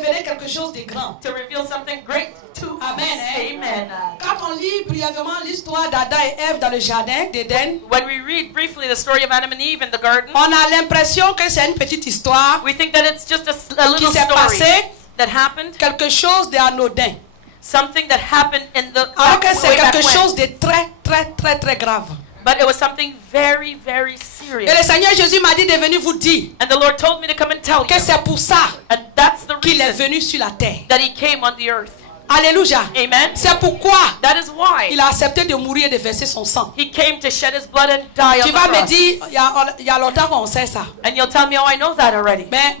révéler quelque chose de grand. To reveal something great to Amen. us. Amen. Quand on lit brièvement l'histoire d'Adam et Ève dans le jardin d'Éden, When we read briefly the story of Adam and Eve in the garden, on a l'impression que c'est une petite histoire we think that it's just a qui little s'est story passée, that happened, quelque chose d'anodin. something that happened in the Alors que c'est way back quelque when. chose de très, très, très, très grave. But it was something very, very Et serious. le Seigneur Jésus m'a dit de venir vous dire And the Lord told me to come and tell que you. c'est pour ça And that's the qu'il est reason venu sur la terre. that He came on the earth. Alléluia. Amen. C'est pourquoi That is why il a accepté de mourir et de verser son sang. He came to shed His blood and die on Tu the vas me cross. dire, il y a longtemps qu'on sait ça. And you'll tell me, oh, I know that already. Mais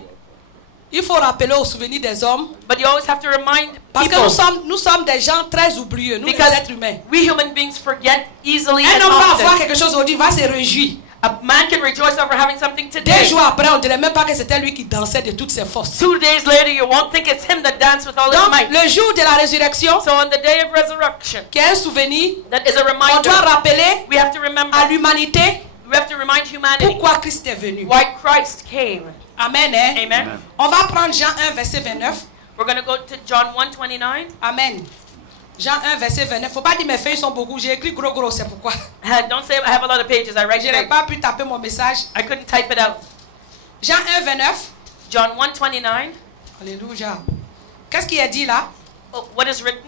il faut rappeler au souvenir des hommes. But you always have to remind Parce que people, nous sommes des gens très oublieux, nous les because êtres humains. we human beings forget easily Un and homme va avoir often. quelque chose aujourd'hui, il va se réjouir. A man can rejoice over having something 2 today. jours après, on ne dirait même pas que c'était lui qui dansait de toutes ses forces. 2 days later, you won't think it's him that danced with all his Donc, might. le jour de la résurrection, So on the day of resurrection, qui est un souvenir, that is a on reminder. doit rappeler We have to remember. à l'humanité We have to remind humanity pourquoi Christ est venu. why Christ came. Amen. Hein? Amen. On va prendre Jean 1, verset 29. We're going to go to John 1:29. Amen. Jean 1, verset 29. Faut pas dire mes feuilles sont beaucoup. J'ai écrit gros, c'est pourquoi. Don't say I have a lot of pages. I write Je n'ai it. pas pu taper mon message. I couldn't type it out. Jean 1, 29. John 1:29. Alléluia. Qu'est-ce qui est dit là? Oh, what is written?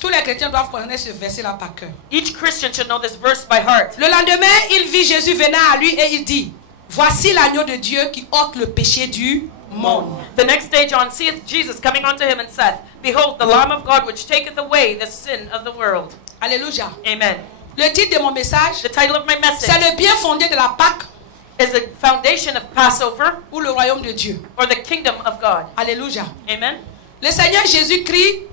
Tous les chrétiens doivent connaître ce verset-là par cœur. Each Christian should know this verse by heart. Le lendemain, il vit Jésus venant à lui et il dit, voici l'agneau de Dieu qui ôte le péché du monde. The next day John seeth Jesus coming unto him and saith, Behold, the Lamb of God which taketh away the sin of the world. Alléluia. Amen. Le titre de mon message, The title of my c'est message le bien fondé de la Pâque is the foundation of Passover, ou le royaume de Dieu. or the kingdom of God. Alléluia. Amen. Le Seigneur Jésus-Christ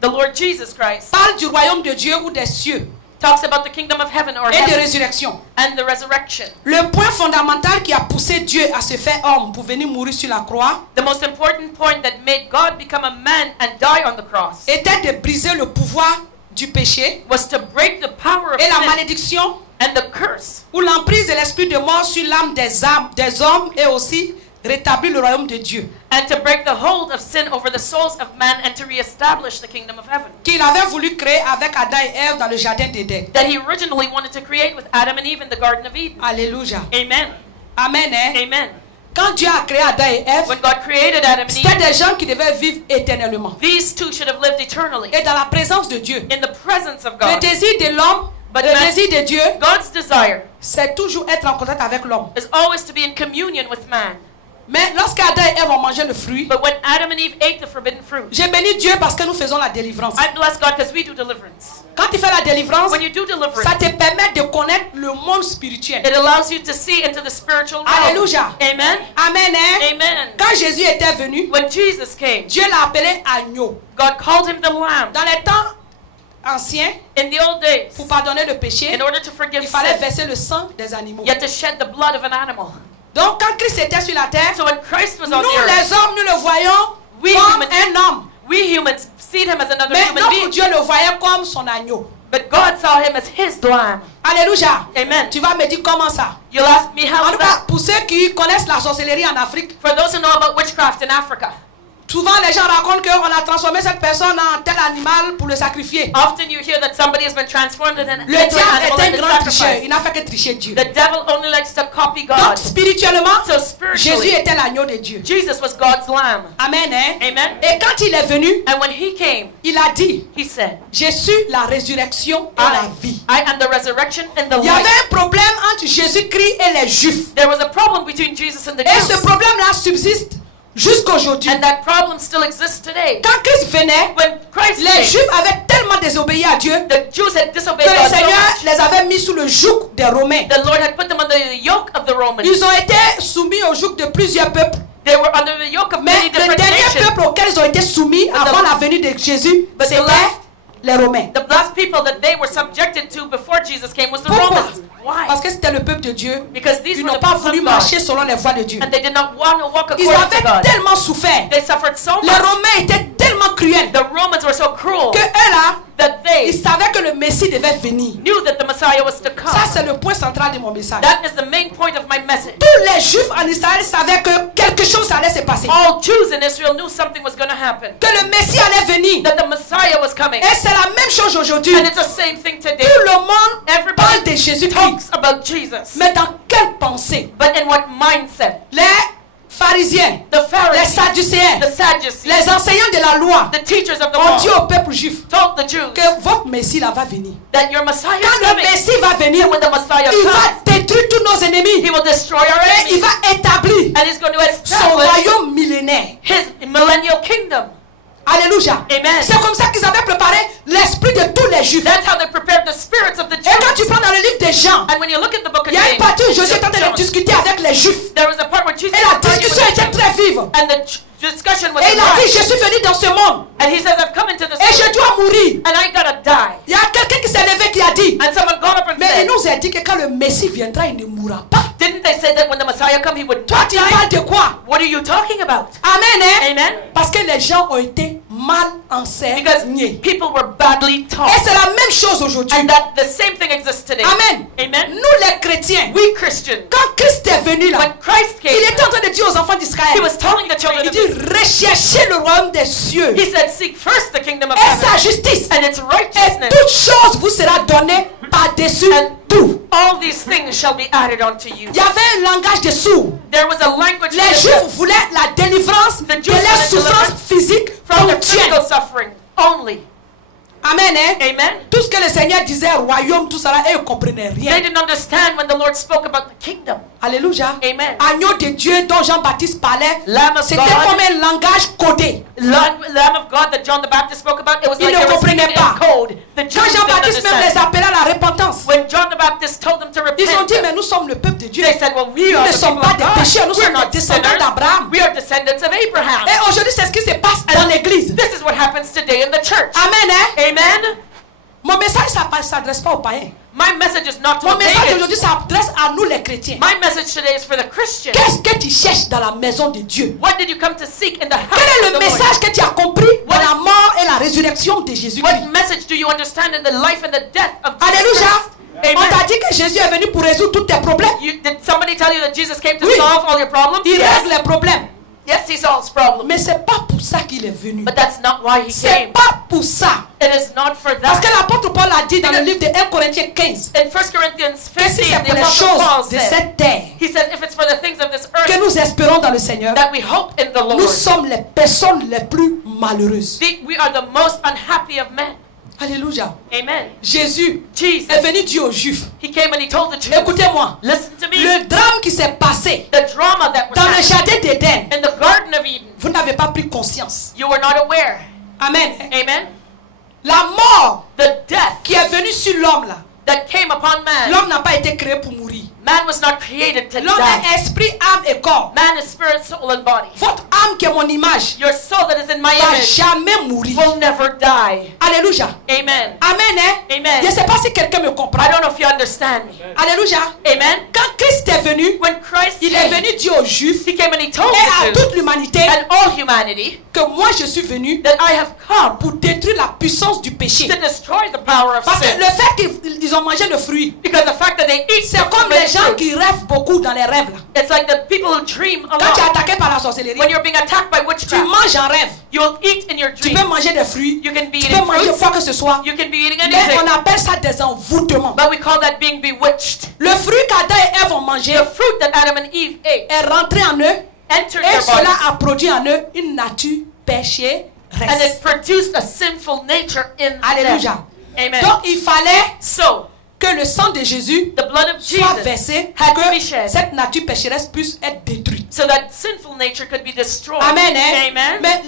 The Lord Jesus Christ parle du royaume de Dieu ou des cieux talks about the kingdom of heaven or et de heaven résurrection. and the resurrection. Le point fondamental qui a poussé Dieu à se faire homme pour venir mourir sur la croix The most important point that made God become a man and die on the cross était de briser le pouvoir du péché was to break the power of et la sin malédiction and the curse, ou l'emprise de l'esprit de mort sur l'âme des hommes et aussi rétablir le royaume de Dieu and to break the hold of sin over the souls of man and to reestablish the kingdom of heaven qu'il avait voulu créer avec Adam et Ève dans le jardin d'Éden. that he originally wanted to create with Adam and Eve in the Garden of Eden. Alléluia. Amen. Amen. Hein? Amen. Quand Dieu a créé Adam et Ève, When God created Adam and c'était Eve, des gens qui devaient vivre éternellement. these two should have lived eternally Et dans la présence de Dieu, in the presence of le God. désir de l'homme, But le man- désir de Dieu, God's desire c'est toujours être en contact avec l'homme. is always to be in communion with man. Mais lorsqu'Adam et Ève ont mangé le fruit, But when Adam and Eve ate the forbidden fruit, j'ai béni Dieu parce que nous faisons la délivrance. I bless God because we do deliverance. Quand tu fais la délivrance, When you do deliverance, ça te permet de connaître le monde spirituel. it allows you to see into the spiritual realm. Alléluia. Amen. Amen. Hein? Amen. Quand Jésus était venu, When Jesus came, Dieu l'a appelé agneau. God called him the Lamb. Dans les temps anciens, In the old days, pour pardonner le péché, in order to forgive il fallait sin, verser le sang des animaux. you had to shed the blood of an animal. Donc quand Christ était sur la terre, So when Christ was nous on the earth, les hommes, nous le voyons We comme humans- un homme. we humans see him as another Mais human notre being. Dieu le voyait comme son agneau. But God saw him as his lamb. Alléluia. Amen. Tu vas me dire comment ça? You'll ask me En how tout is cas, that? pour ceux qui connaissent la sorcellerie en Afrique, For those who know about witchcraft in Africa, souvent les gens racontent qu'on a transformé cette personne en tel animal pour le sacrifier. often you hear that somebody has been transformed into Le an diable animal est un and been grand tricheur. sacrificed. Il n'a fait que tricher Dieu. The devil only likes to copy Donc God. spirituellement, So spiritually, Jésus était l'agneau de Dieu. Jesus was God's lamb. Amen. Hein? Amen. Et quand il est venu, And when he came, il a dit, he said, je suis la résurrection et la vie. I am the resurrection and the Il y avait life. un problème entre Jésus-Christ et les Juifs. There was a problem between Jesus and the Et ce Jews. problème-là subsiste jusqu'aujourd'hui. And that problem still exists today. Quand Christ venait, When Christ les came, Juifs avaient tellement désobéi à Dieu the Jews had que disobeyed le God so Seigneur much. les avait mis sous le joug des Romains. The Lord had put them under the yoke of the Romans. Ils ont été soumis au joug de plusieurs peuples. They were under the yoke of Mais many le different dernier nations. peuple auquel ils ont été soumis avant la venue de Jésus, But the c'était last- les Romains. The last people that they were subjected to before Jesus came was the Pourquoi? Romans. Why? Parce que c'était le peuple de Dieu. Because these Ils were n'ont the pas people voulu of God. marcher selon les voies de Dieu. And they did not want to walk Ils according to avaient God. tellement souffert. They suffered so Les much. Romains étaient tellement cruels The Romans were so cruel que eux là, that ils they savaient que le Messie devait venir. knew that the Messiah was to come. Ça, c'est le point central de mon message. That is the main point of my message. Tous les Juifs en Israël savaient que quelque chose allait se passer. All Jews in Israel knew something was going to happen. Que le Messie allait venir. That the Messiah was coming. Et c'est la même chose aujourd'hui. And it's the same thing today. Tout le monde Everybody parle de Jésus-Christ. talks about Jesus. Mais dans quelle pensée? But in what mindset? Les pharisiens, The les Pharisees, sadducéens, the Sadducees, les enseignants de la loi the teachers of the ont dit law au peuple juif told the Jews que votre Messie là va venir. that your Messiah is Quand le coming. Messie va venir, And when the Messiah il va comes, détruire tous nos ennemis. he will destroy our Et il enemies. va établir And he's going to son establish royaume millénaire. his millennial kingdom. Alléluia. Amen. C'est comme ça qu'ils avaient préparé l'esprit de tous les juifs. That's how they prepared the spirits of the Et quand tu Jews. prends dans le livre des Jean, And when you look at the book of il y a une James, partie où Jésus est en train de discuter avec les juifs. there was a part where Jesus Et la was arguing discussion with the était Jews. très vive. And the discussion was Et il a dit, alive. je suis venu dans ce monde And he says, I've come into this et je world dois mourir. and I gotta die. Il y a quelqu'un qui s'est levé qui a dit, And someone got up and mais il said, nous a dit que quand le Messie viendra, il ne mourra pas. didn't they say that when the Messiah come, he would Toi, not tu die? parles de quoi? What are you talking about? Amen, hein? Amen. Parce que les gens ont été mal Because enseignés. people were badly Et taught. c'est la même chose aujourd'hui. And that the same thing exists today. Amen. Amen. Nous les chrétiens, We Christians, quand Christ est venu là, when Christ il came, était en train de dire aux enfants he d'Israël, was telling the children il of dit, Israel, recherchez le royaume des cieux he said, seek first the kingdom of et sa heaven justice. and its Et righteousness. toute chose vous sera donnée par-dessus tout. All these things shall be added unto you. Il y avait un langage de sourds. There was a language Les Juifs voulaient la délivrance de Jews leurs wanted souffrances deliverance physiques from their ponctuelles. physical suffering only. Amen, hein? Amen. Tout ce que le Seigneur disait, royaume, tout ça là, et ils ne comprenaient They rien. didn't understand when the Lord spoke about the kingdom. Alléluia. Amen. Agneau de Dieu dont Jean-Baptiste parlait, Lamb of c'était God. comme un langage codé. Lamb of God that John the Baptist spoke about, it was Ils like ne they were comprenaient speaking in pas. code. The Jews Quand didn't Jean-Baptiste même les understand. appelait à la repentance, When John the Baptist told them to ils ont dit, repent, mais nous sommes le peuple de Dieu. they said, well, we Nous are ne the sommes people pas of des God. pécheurs, nous We're sommes not des descendants sinners. d'Abraham. We are descendants of Abraham. Et aujourd'hui, c'est ce qui se passe dans l'église. This is what happens today in the church. Amen, hein? Amen. Mon message, ça ne s'adresse pas aux païens. My message is not to Mon the message pagans. aujourd'hui s'adresse à nous les chrétiens. My message today is for the Christians. Qu'est-ce que tu cherches dans la maison de Dieu? What did you come to seek in the house Quel est of le the Lord? message que tu as compris dans la mort et la résurrection de Jésus-Christ? What message do you understand in the life and the death of Jesus Alléluia. Christ? On t'a Amen. dit que Jésus est venu pour résoudre tous tes problèmes. Did somebody tell you that Jesus came to Oui. solve all your problems? Il Yes. règle les problèmes. Yes, he solves problems. Mais c'est pas pour ça qu'il est venu. But that's not why he C'est came. pas pour ça. It is not for Parce que that. l'apôtre Paul a dit dans le livre de 1 Corinthiens 15 In 1 Corinthians que si 15, c'est the pour les Apostle Paul choses de said, cette terre he said, if it's for the things of this que earth nous espérons dans le Seigneur, that we hope in the nous Lord, sommes les personnes les plus malheureuses. we are the most unhappy of men. Alléluia. Amen. Jésus Jesus, est venu dire aux Juifs, he came and he told the Jews, écoutez-moi, listen to me, le drame qui s'est passé the drama that was dans le happening jardin d'Éden, in the Garden of Eden, vous n'avez pas pris conscience. you were not aware. Amen. Amen. La mort The death qui est venue sur l'homme là, that came upon man, l'homme n'a pas été créé pour mourir. man was not created to L'homme die. est esprit, âme et corps. Man is spirit, soul, and body. Votre âme qui est mon image Your soul that is in my va image jamais mourir. will never die. Alléluia. Amen. Amen. Hein? Amen. Je ne sais pas si quelqu'un me comprend. I don't know if you understand me. Alléluia. Amen. Quand Christ est venu, When Christ il est came, venu dire aux Juifs he came and he told et à the Jews toute l'humanité and all humanity que moi je suis venu that I have come pour détruire la puissance du péché. to destroy the power of Parce que sin. le fait qu'ils ont mangé le fruit, Because the fact that they eat c'est comme les gens qui rêvent beaucoup dans les rêves là. it's like the people who dream a Quand tu es lot. attaqué par la sorcellerie, When you're being attacked by tu witchcraft, manges en rêve. you will eat in your Tu dream. peux manger des fruits, You can be tu eating peux manger fruits. quoi que ce soit. You can be eating Mais anything. on appelle ça des envoûtements. But we call that being bewitched. Le fruit qu'Adam et Ève ont mangé The fruit that Adam and Eve ate est rentré en eux entered et their cela bodies. a produit en eux une nature pécheresse. And it produced a sinful nature in Alléluia. them. Amen. Donc il fallait So, que le sang de Jésus the blood of soit Jesus versé had pour to be que shed cette nature pécheresse puisse être détruite. so that sinful nature could be destroyed. Amen. Hein? Amen. Mais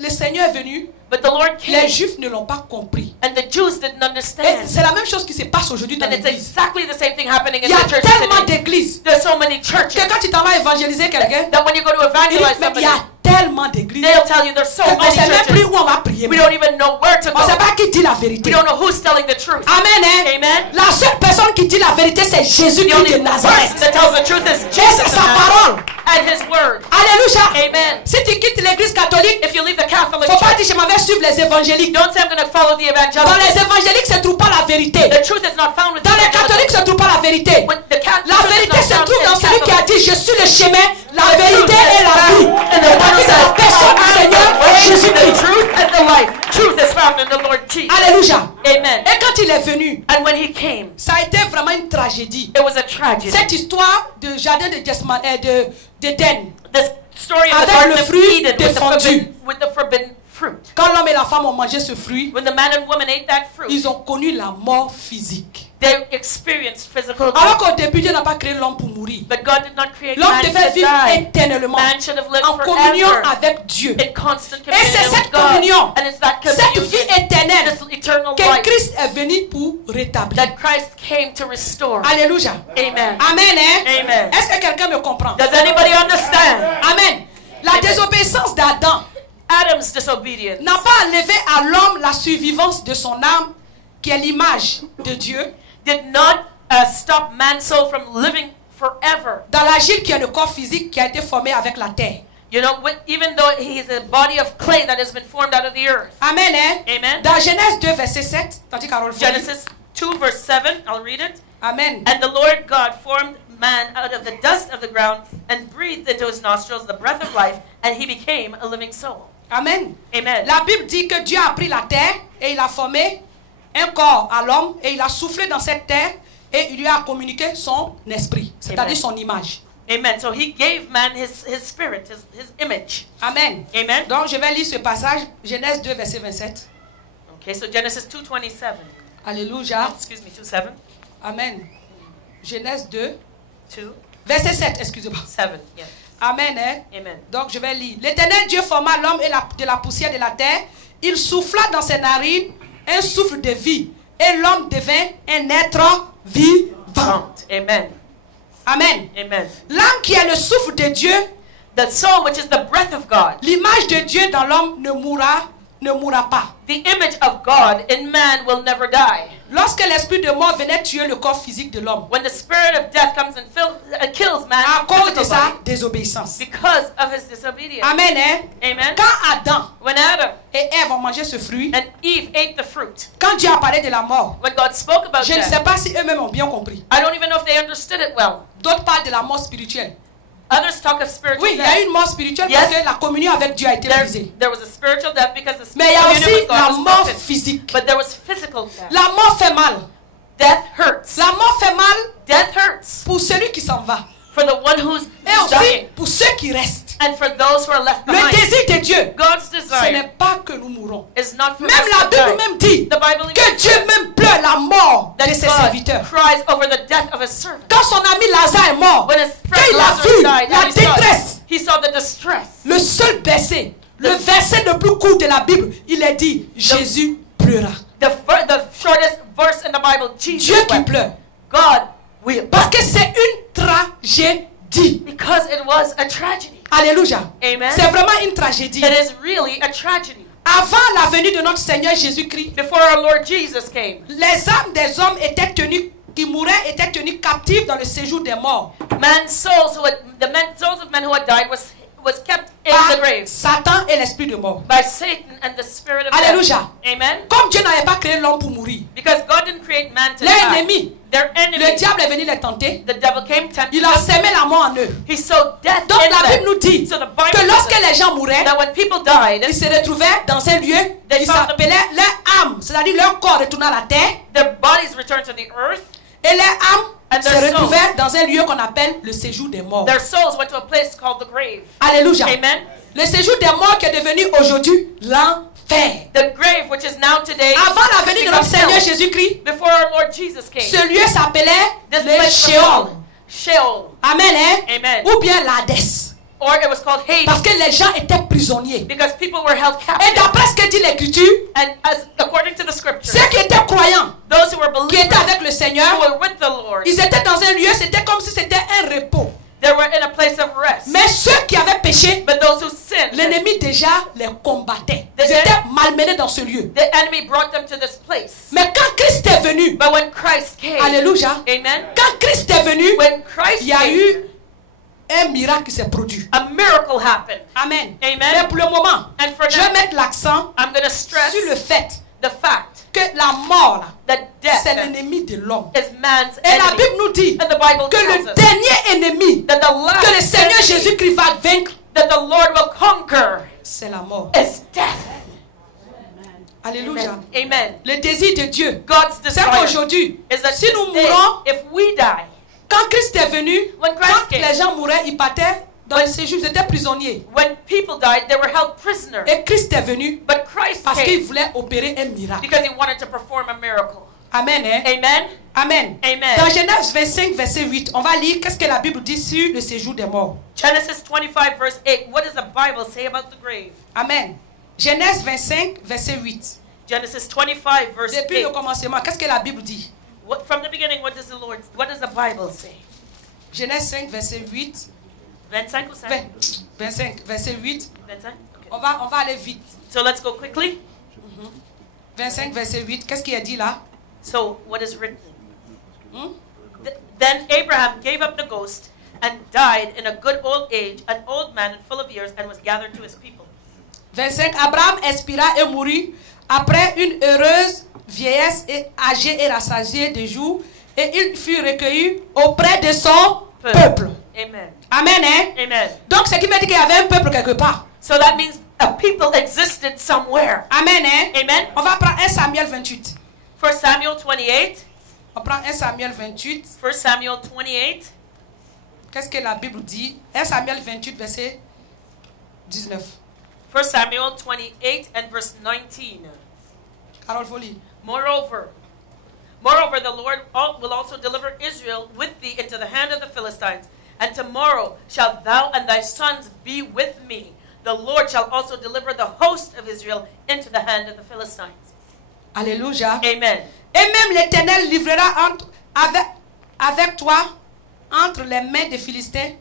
le Seigneur est venu, But the Lord les came Juifs ne l'ont pas compris. and the Jews didn't Et understand. c'est la même chose qui se passe aujourd'hui dans And it's l'église. exactly the same thing happening in Il y a the church tellement today. d'églises There's so many churches que quand tu t'en vas évangéliser quelqu'un, that when you go to il dit, evangelize mais il y somebody, a tellement d'églises. They'll tell you there's so On ne many sait même plus churches. où on va prier. We don't even know where to On ne sait go. pas qui dit la vérité. We don't know who's telling the truth. Amen. Hein? Amen. La seule personne qui dit la vérité, c'est The Jésus-Christ only de person Nazareth. that tells the truth is Et Jesus c'est of sa Nazareth parole. and His word. Alléluia. Amen. Si tu quittes l'église catholique, If you leave the Catholic faut pas Church, dire je m'en vais suivre les évangéliques. don't say I'm going to follow the Dans evangelical. les évangéliques, se trouve pas la vérité. The truth is not found with Dans the les catholiques, evangelical. se trouve pas la vérité. With the La vérité se trouve dans celui qui a Catholic. dit je suis le chemin, la vérité et la vie. Et tandis que la personne du Seigneur, The Jésus-Christ. truth and the life. Truth is found in the Lord Jesus. Alléluia. Amen. Et quand il est venu, And when He came, ça a été vraiment une tragédie. it was a tragedy. Cette histoire de jardin de d'Éden. This story of the Avec Garden le of fruit Eden défendu. with the forbidden fruit. Quand l'homme et la femme ont mangé ce fruit, When the man and woman ate that fruit, ils ont connu la mort physique. they experienced physical Alors death. qu'au début, Dieu n'a pas créé l'homme pour mourir. But God did not create L'homme man devait to vivre die. éternellement Man should have lived en communion forever avec Dieu. in constant Et c'est communion cette with God. communion, And it's that cette vie communion, éternelle this eternal que life Christ est venu pour rétablir. that Christ came to restore. Alléluia. Amen. Amen. Hein? Amen. Est-ce que quelqu'un me comprend? Does anybody understand? Amen. La désobéissance d'Adam Adam's disobedience n'a pas enlevé à l'homme la survivance de son âme, qui est l'image de Dieu, did not stop man's soul from living forever. dans l'agile qui est le corps physique qui a été formé avec la terre. You know, even though he is a body of clay that has been formed out of the earth. Amen. Hein? Amen. Dans Genèse 2, verset 7, tandis Carole faut lire. Genesis 2 verse 7, I'll read it. Amen. And the Lord God formed man out of the dust of the ground and breathed into his nostrils the breath of life, and he became a living soul. Amen. Amen. La Bible dit que Dieu a pris la terre et il a formé un corps à l'homme et il a soufflé dans cette terre et il lui a communiqué son esprit, c'est-à-dire Amen. son image. Amen. So he gave man his spirit, his image. Amen. Amen. Donc je vais lire ce passage, Genèse 2, verset 27. Okay, so Genesis 2:27. Alléluia. Excuse me, 2:7. Amen. Genèse 2, 2, verset 7, excusez-moi. 7. Yeah. Amen. Hein? Amen. Donc je vais lire. L'Éternel Dieu forma l'homme de la poussière de la terre. Il souffla dans ses narines un souffle de vie. Et l'homme devint un être vivant. Amen. Amen. Amen. L'âme qui est le souffle de Dieu, The soul, which is the breath of God, l'image de Dieu dans l'homme ne mourra pas. the image of God in man will never die. Lorsque l'esprit de mort venait tuer le corps physique de l'homme, When the spirit of death comes and kills man à cause de physical sa body, désobéissance. because of his disobedience. Amen. Hein? Amen. Quand Adam When Adam et Ève ont mangé ce fruit, and Eve ate the fruit, quand Dieu a parlé de la mort, when God spoke about je ne sais death, pas si eux-mêmes ont bien compris. I don't even know if they understood it well. D'autres parlent de la mort spirituelle. Others talk of spiritual Oui, il y a death. eu une mort spirituelle Yes. parce que la communion avec Dieu a été brisée. There was a spiritual death because the Mais il y a communion aussi with God la was mort broken. physique. But there was physical death. La mort fait mal. Death hurts. La mort fait mal Death hurts pour celui qui s'en va. for the one who's Et aussi dying pour ceux qui restent. and for those who are left Le behind. désir de Dieu, God's ce desire n'est pas que nous mourons. is not for Même us la to Bible die. même dit The Bible que even Dieu says même pleure la mort de that ses God serviteurs. cries over the death of his servant. Quand son ami Lazare est mort, When his quand friend il a Lazarus vu died, la and détresse, he saw the distress. le seul verset, le verset le plus court de la Bible, il est dit Jésus pleura. The shortest verse in the Bible, Jesus Dieu qui wept. pleure. God wept. Parce que c'est une tragédie. Because it was a tragedy. Alléluia. Amen. C'est vraiment une tragédie. It is really a tragedy. Avant la venue de notre Seigneur Jésus-Christ, Before our Lord Jesus came, les âmes des hommes étaient tenues, qui mouraient, étaient tenues captives dans le séjour des morts. souls of men who had died was kept in the Par grave Satan et l'esprit de mort. by Satan and the spirit of Alléluia. death. Amen. Comme Dieu n'avait pas créé l'homme pour mourir, Because God didn't create man to leur die. ennemi, Their le enemy, diable est venu les tenter. the devil came tempted Il a them. semé la mort en eux. He sowed death Donc in la them. Bible nous dit So the Bible que says lorsque les gens mouraient, that when people died, ils se retrouvaient dans un lieu qui s'appelait leur âme, c'est-à-dire leur corps retournait à la terre, their bodies returned to the earth. et leur âme And se their retrouvaient dans un lieu qu'on appelle le séjour des morts. Their souls went to a place called the grave. Alléluia. Amen. Le séjour des morts qui est devenu aujourd'hui l'enfer. The grave, which is now today, Avant la venue de notre become Seigneur hell. Jésus-Christ, Before our Lord Jesus came, ce lieu s'appelait this le place was Sheol. called Sheol, Amen, hein? Amen. Ou bien l'Hadès. or it was called Hades, Parce que les gens étaient prisonniers. because people were held Et captive. d'après ce que dit l'Écriture, And according to the scriptures, ceux qui étaient croyants, those who were qui étaient believers, avec le who Seigneur, were with the Lord, ils étaient dans un lieu, c'était comme si c'était un repos. They were in a place of rest. Mais ceux qui avaient péché, But those who sinned, l'ennemi déjà les combattait. Ils The étaient malmenés dans ce lieu. the enemy brought them to this place. Mais quand Christ est venu, But when Christ came, alléluia, amen, quand Christ est venu, when Christ il y a came, eu un miracle qui s'est produit. a miracle happened. Amen. Amen. Mais pour le moment, And for je vais now, mettre l'accent I'm going to stress sur le fait the fact que la mort, là, that c'est death l'ennemi de l'homme. is man's Et la enemy. Bible nous dit And the Bible que tells le us dernier ennemi that the last que le Seigneur enemy Jésus-Christ va vaincre, that the Lord will conquer c'est la mort. is death. Alléluia. Amen. Amen. Le désir de Dieu, God's c'est desire qu'aujourd'hui, is that si nous today, mourons, if we die, quand Christ est venu, When Christ quand came, les gens mouraient, ils partaient dans le séjour, ils étaient prisonniers. when people died, they were held prisoner. Et Christ est venu But Christ parce qu'il came voulait opérer un miracle. because he wanted to perform a miracle. Amen. Hein? Amen. Amen. Amen. Dans Genèse 25, verset 8, on va lire qu'est-ce que la Bible dit sur le séjour des morts. Genesis 25 verse 8. What does the Bible say about the grave? Amen. Genèse 25, verset 8. Genesis 25 verse Depuis 8. le commencement, qu'est-ce que la Bible dit? From the beginning, what does the Bible say? Genèse 5, verset 8. 25 ou 5? 25, verset 8. 25? Okay. On va aller vite. So let's go quickly. 25, verset 8. Qu'est-ce qui est dit là? So what is written? Hmm? Then Abraham gave up the ghost and died in a good old age, an old man and full of years, and was gathered to his people. 25. Abraham expira et mourut après une heureuse vieillesse et âgée et rassasiée de jours, et il fut recueilli auprès de son peuple. Amen. Amen. Hein? Amen. Donc, ce qui veut dire qu'il y avait un peuple quelque part. So that means a people existed somewhere. Amen. Hein? Amen. On va prendre 1 Samuel 28. 1 Samuel 28. On prend 1 Samuel 28. 1 Samuel 28. Qu'est-ce que la Bible dit? 1 Samuel 28, verset 19. 1 Samuel 28 and verse 19. Carole Folie. Moreover, the Lord will also deliver Israel with thee into the hand of the Philistines. And tomorrow shalt thou and thy sons be with me. The Lord shall also deliver the host of Israel into the hand of the Philistines. Alléluia. Amen. Et même l'Éternel livrera avec toi entre les mains des Philistins.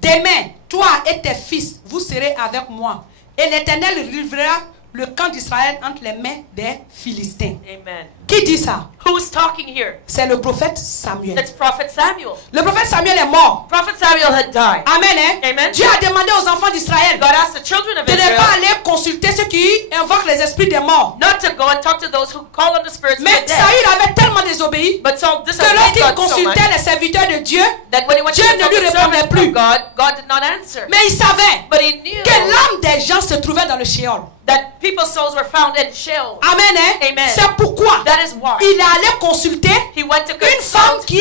Demain, toi et tes fils, vous serez avec moi. Et l'Éternel livrera le camp d'Israël entre les mains des Philistins. Amen. Qui dit ça? Who's talking here? C'est le prophète Samuel. It's Prophet Samuel. Le prophète Samuel est mort. Prophet Samuel had died. Amen. Hein? Amen. Dieu a demandé aux enfants d'Israël God asked the children of de ne Israel pas aller consulter ceux qui invoquent les esprits des morts. not to go and talk to those who call on the spirits of Mais the dead. Saül avait tellement désobéi But Saul que disobeyed lorsqu'il God so much consultait les serviteurs de Dieu, that when he went to Dieu consult ne lui the répondait servant plus. of God, God did not answer. mais il savait But he knew que l'âme des gens se trouvait dans le Sheol. that people's souls were found in Sheol. Amen. Hein? Amen. C'est pourquoi That is why il est allé consulter he went to une femme consult qui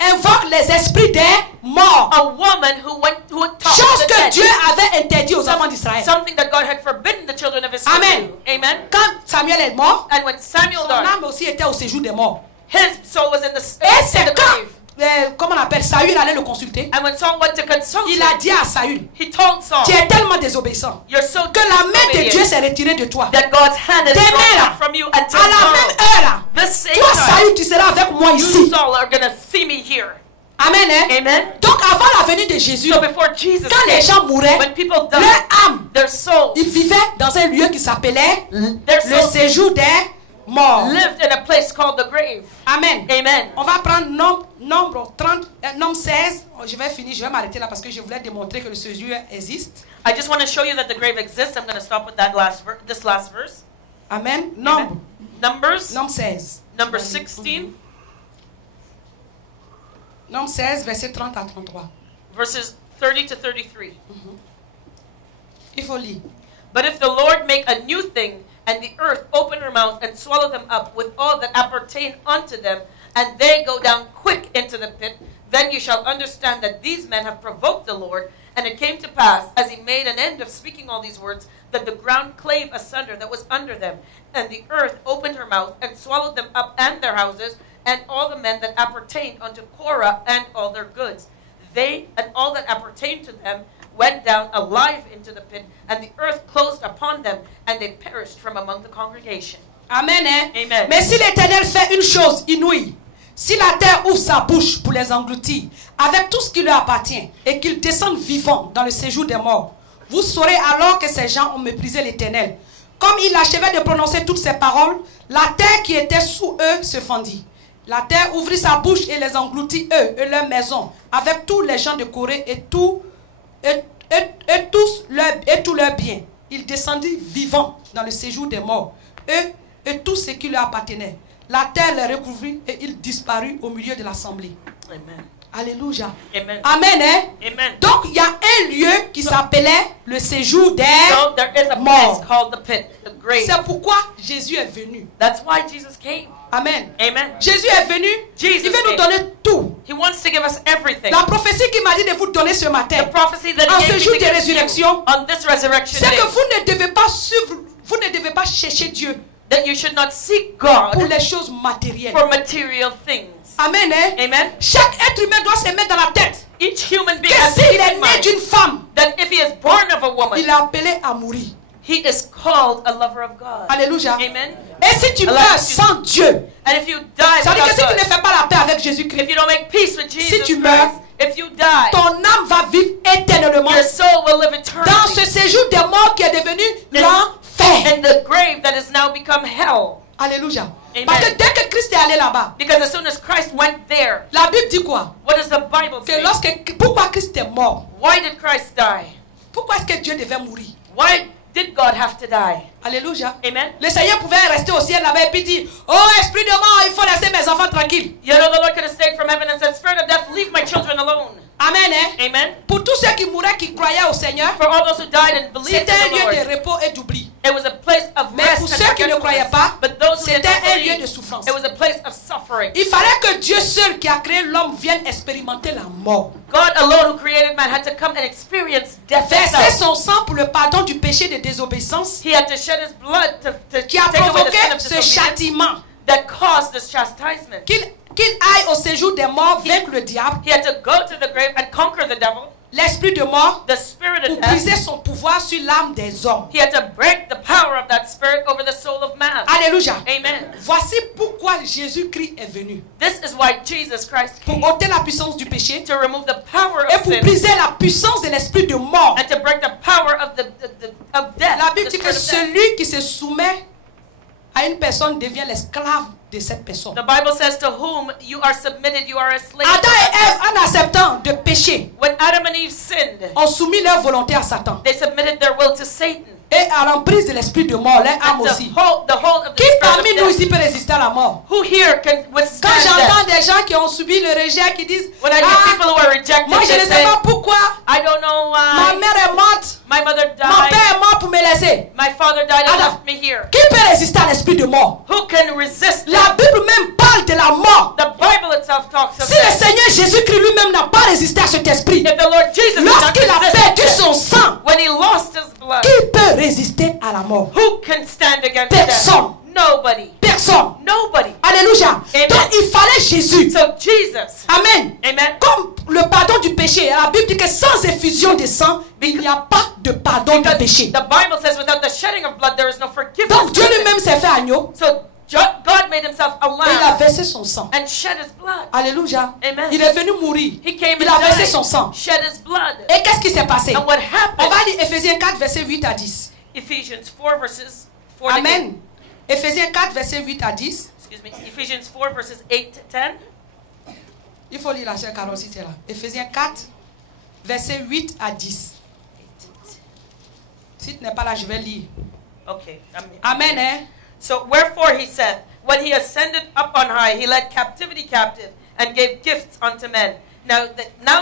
invoque les esprits des morts. a woman who talked Chose to the que dead. Dieu avait interdit aux enfants d'Israël. Something that God had forbidden the children of Israel Amen. to do. Amen. Quand Samuel est mort, And when Samuel son died, âme aussi était au séjour des morts. his soul was in the, Et in c'est the quand, grave. comment on appelle, Saül allait le consulter. And when Saul went to consult Il him, a dit à Saül, he told Saul, tu es tellement désobéissant you're so que la main de disobedient Dieu s'est retirée de toi. that God's hand is Demain, drawn là, out from you until à la même tomorrow. heure, là, The same toi time, Saül, tu seras avec moi you, ici. Saul, are going to see me here. Amen. Hein? Amen. Donc avant la venue de Jésus, So before Jesus quand les came, gens mouraient, when people died, leur âme, their soul ils vivaient dans un lieu qui s'appelait Their le soul séjour des morts. lived in a place called the grave. Amen. Amen. On va prendre nombre 30, nombre 16. Oh, je vais finir, je vais m'arrêter là parce que je voulais démontrer que le séjour existe. I just want to show you that the grave exists. I'm going to stop with that this last verse. Amen. Nombre. Numbers, Nombre 16. number 16, Nombre 16, verset 30 à 33. verses 30 to 33. Il faut lire. But if the Lord make a new thing, and the earth open her mouth and swallow them up with all that appertain unto them, and they go down quick into the pit, then you shall understand that these men have provoked the Lord. And it came to pass, as he made an end of speaking all these words, that the ground clave asunder that was under them, and the earth opened her mouth and swallowed them up and their houses, and all the men that appertained unto Korah and all their goods. They and all that appertained to them went down alive into the pit, and the earth closed upon them, and they perished from among the congregation. Amen. Hein? Amen. Mais si l'Éternel fait une chose inouïe, si la terre ouvre sa bouche pour les engloutir, avec tout ce qui leur appartient, et qu'ils descendent vivants dans le séjour des morts, vous saurez alors que ces gens ont méprisé l'Éternel. Comme il achevait de prononcer toutes ces paroles, la terre qui était sous eux se fendit. La terre ouvrit sa bouche et les engloutit, eux et leurs maisons, avec tous les gens de Corée et tous leurs biens. Ils descendirent vivants dans le séjour des morts, eux et tout ce qui leur appartenait. La terre les recouvrit et ils disparurent au milieu de l'assemblée. Amen. Alléluia. Amen. Amen. Hein? Amen. Donc il y a un lieu qui s'appelait le séjour des So there is a morts. place called the pit, the grave. C'est pourquoi Jésus est venu. That's why Jesus came. Amen. Amen. Jésus est venu. Jesus Il veut nous came. donner tout. He wants to give us everything. La prophétie qu'il m'a dit de vous donner ce matin, The prophecy that en he ce gave me jour to de give résurrection, you on this resurrection c'est day, que vous ne devez pas suivre, vous ne devez pas chercher Dieu that you should not seek God pour les choses matérielles. for material things. Amen. Hein? Amen. Chaque être humain doit se mettre dans la tête Each human being que has to s'il keep est in né mind d'une femme, that if he is born of a woman, il est appelé à mourir. he is called a lover of God. Alléluia. Amen. Et si tu Allah, meurs tu- sans Dieu, And if you die ça veut dire que without si tu ne God, fais pas la paix avec Jésus-Christ, if you don't make peace with Jesus tu Christ, meurs, if you die, ton âme va vivre éternellement your soul will live dans ce eternally séjour des morts qui est devenu l'enfer. in the grave that has now become hell. Alléluia. Amen. Parce que dès que Christ est allé là-bas, Because as soon as Christ went there, la Bible dit quoi? what does the Bible Que say? pourquoi Christ est mort? Why did Christ die? Pourquoi est-ce que Dieu devait mourir? Why did God have to die? Alléluia. Amen. Le Seigneur pouvait rester au ciel là-bas et puis dire, oh esprit de mort, il faut laisser mes enfants tranquilles. You know, the Lord could have stayed from heaven and said, Spirit of death, leave my children alone. Amen. Hein? Amen. Pour tous ceux qui mouraient, qui croyaient au Seigneur, For all those who died and believed c'était un in the lieu Lord, de repos et d'oubli. it was a place of Mais rest pour and ceux qui ne croyaient forgetfulness. pas, But those who did c'était not un lieu de believe, souffrance. it was a place of suffering. Il fallait que Dieu seul qui a créé l'homme vienne expérimenter la mort. God alone who created man had to come and experience death Verser itself. son sang pour le pardon du péché de désobéissance He had to shed his blood to qui a take away the provoqué sin of ce disobedience châtiment. that caused this chastisement. Qu'il aille au séjour des morts, vaincre le diable, He had to go to the grave and conquer the devil, l'esprit de mort, the spirit pour of death. briser son pouvoir sur l'âme des hommes. He had to break the power of that spirit over the soul of man. Alléluia. Amen. Voici pourquoi Jésus-Christ est venu. This is why Jesus Christ Pour came, ôter la puissance du péché to remove the power et of pour sin briser la puissance de l'esprit de mort. and to break the power of of death. La the Bible dit que spirit of death. celui qui se soumet à une personne devient l'esclave de cette personne. The Bible says, to whom you are submitted, you are a slave. Adam et Ève, en acceptant de pécher, When Adam and Eve sinned, ont soumis leur volonté à Satan. they submitted their will to Satan. Et à l'emprise de l'esprit de mort, leur âme And aussi. the hold of the Qui spirit parmi of nous death. ici peut résister à la mort? Who here can Quand withstand j'entends death? des gens qui ont subi le rejet, qui disent, When I hear people who are rejected, moi je they ne sais say, pas pourquoi, I don't know ma why. mère est morte, My mother mon died. père est mort pour me laisser. My father died and Adam. left me here. Qui peut résister à l'esprit de mort? Who can resist La death? Bible même parle de la mort. The Bible itself talks of Si le death. Seigneur Jésus-Christ lui-même n'a pas résisté à cet esprit, If the Lord Jesus did not lorsqu'il a resist perdu death, son sang, when he lost his blood, qui peut résister à la mort? who can stand against Personne. death? Nobody. Personne. Nobody. Alléluia. Amen. Donc il fallait Jésus. So Jesus, Amen. amen. Comme le pardon du péché, la Bible dit que sans effusion de sang, il n'y a pas de pardon du Because péché. the Bible says without the shedding of blood, there is no forgiveness. Donc Dieu for sin. lui-même s'est fait agneau So God made himself a et il a lamb versé son sang. and shed his blood. Alléluia. Amen. Il est venu mourir. He came Il and a versé died, son sang. shed his blood. Et qu'est-ce qui s'est passé? And what On happened? va lire Ephésiens 4, verset 8 à 10. Ephesians 4 verses 4 to 8. Amen. Ephésiens 4, verset 8 à 10. Excuse me. Ephesians 4 verses 8 to 10. Il faut lire la chère Carole si tu es là. Ephésiens 4, verset 8 à 10. Si tu n'es pas là, je vais lire. Okay. Amen. Hein? So wherefore he said, when he ascended up on high, he led captivity captive and gave gifts unto men. Now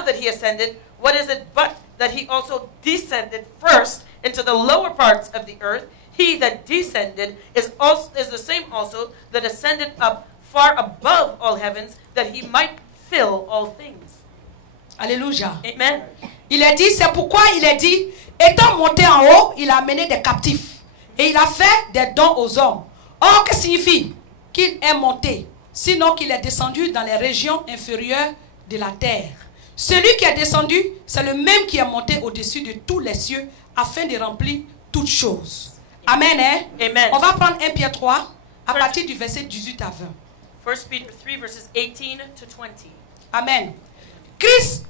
that he ascended, what is it but that he also descended first into the lower parts of the earth? He that descended is the same also that ascended up far above all heavens, that he might fill all things. Alléluia. Amen. Il est dit, c'est pourquoi il est dit, étant monté en haut, il a amené des captifs. Et il a fait des dons aux hommes. Or, que signifie qu'il est monté? Sinon qu'il est descendu dans les régions inférieures de la terre. Celui qui est descendu, c'est le même qui est monté au-dessus de tous les cieux, afin de remplir toutes choses. Amen. Hein? Amen. On va prendre 1 Pierre 3, à partir du verset 18 à 20. 1 Peter 3 verses 18 to 20. Amen. Christ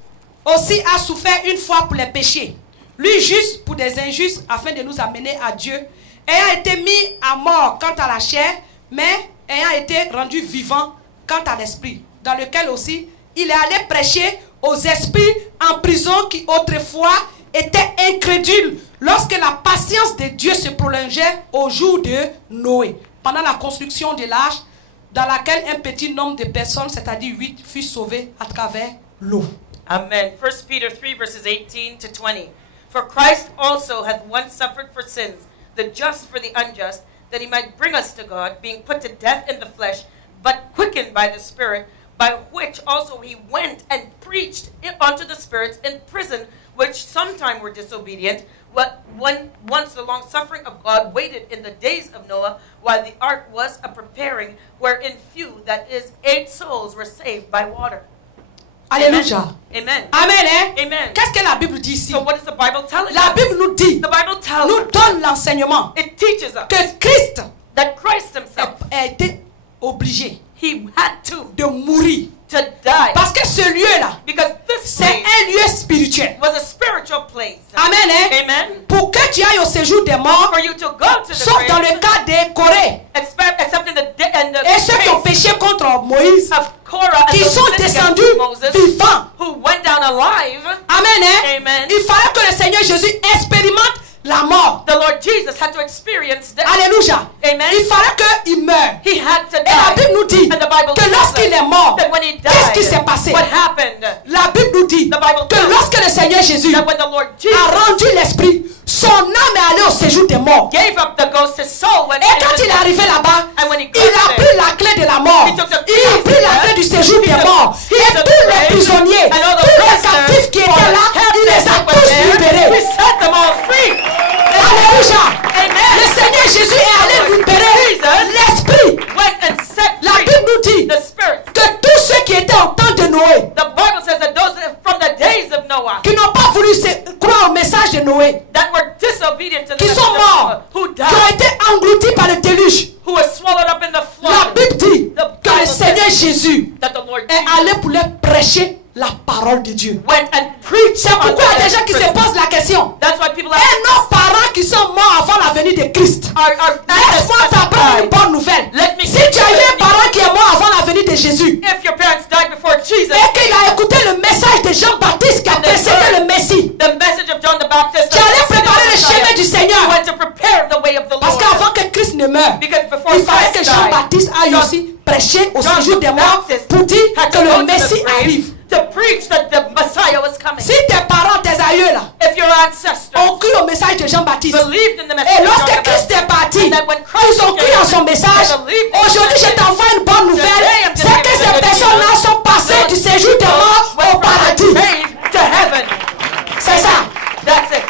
aussi a souffert une fois pour les péchés. Lui juste pour des injustes afin de nous amener à Dieu. Ayant été mis à mort quant à la chair, mais ayant été rendu vivant quant à l'esprit. Dans lequel aussi il est allé prêcher aux esprits en prison qui autrefois étaient incrédules lorsque la patience de Dieu se prolongeait au jour de Noé. Pendant la construction de l'arche, dans laquelle un petit nombre de personnes, c'est-à-dire 8, fut sauvé à travers l'eau. Amen. 1 Peter 3 verses 18 to 20. For Christ also hath once suffered for sins, the just for the unjust, that he might bring us to God, being put to death in the flesh, but quickened by the Spirit, by which also he went and preached unto the spirits in prison, which sometime were disobedient, when once the long suffering of God waited in the days of Noah, while the ark was a preparing, wherein few, that is, 8 souls, were saved by water. Alléluia. Amen. Amen. Hein? Amen. Qu'est-ce que la Bible dit ici? So what does the Bible tell us? La Bible nous dit, The Bible tells nous us, donne l'enseignement it teaches us que Christ that Christ himself, a été obligé he had to de mourir. die. Parce que ce lieu-là, Because this c'est place un lieu spirituel. was a spiritual place. Amen. Hein? Amen. Pour que tu ailles au séjour des morts, For you to go to the sauf dans grave, le cas de Corée except in the et ceux qui ont case péché contre Moïse, of Korah and qui those sont sinned against descendus Moses, vivants. who went down alive. Amen. Hein? Amen. Il fallait que le Seigneur Jésus expérimente la mort. The Lord Jesus had to experience death. Alléluia. Amen. Il fallait qu'il meure. He had to Et la die. Bible nous dit And the Bible que tells lorsqu'il us est mort, that when he died, qu'est-ce qui s'est passé? what happened? La Bible nous dit The Bible que tells us lorsque le Seigneur Jésus that when the Lord Jesus a rendu l'esprit, son âme est allée au séjour des morts. gave up the ghost, his soul went Et quand il est arrivé là-bas, And when he il a got pris la clé de la mort. He took the Il a keys pris to la death. clé du séjour des took- morts. he Et took tous the les grave. prisonniers, And all the tous les prisoners captifs qui who étaient were là, il les a captives tous were there. We libérés. set them all free. Alléluia. Amen. Le Seigneur Jésus est allé libérer Jesus l'esprit. Went and set La free Bible nous dit the spirit. que tous ceux qui étaient au temps de Noé, The Bible says that those from the days of Noah qui n'ont pas voulu croire au message de Noé, that were disobedient to the qui message sont of morts, Noah, who qui ont died, été engloutis par le déluge, who were swallowed up in the la flood, Bible dit The que le Bible Seigneur says Jésus that the Lord est allé pour leur prêcher la parole de Dieu. went and preached. C'est pourquoi il y a unto des gens qui se them. posent la question. That's why people Et nos parents qui sont morts avant la venue de Christ. are Laisse-moi t'apprendre une bonne nouvelle. Let me Si give tu you as eu the un parent qui est mort avant la venue de Jésus, If your parents died before Jesus, et qu'il a écouté le message de Jean-Baptiste qui a précédé le Messie, the message of John the Baptist, tu allais préparer le chemin du you Seigneur. went to prepare the way of the Parce Lord. qu'avant que Christ ne meure, Because before il fallait que Christ died, Jean-Baptiste aille John- aussi prêcher au John séjour the des morts Baptist pour dire had que to go le to the Messie grave arrive. to preach that the Messiah was coming. Si tes parents, tes aïeux là, If your ancestors ont cru au message de Jean-Baptiste, believed in the message et of John lorsque the Christ Baptist, est parti, and that when Christ ils ont cru came, en son message. they believed in his Aujourd'hui, je message. t'envoie une bonne nouvelle. Today, I'm C'est gonna que give you ces the good personnes-là news. sont passées du séjour des morts Went au from the paradis. grave to heaven. C'est ça. That's it.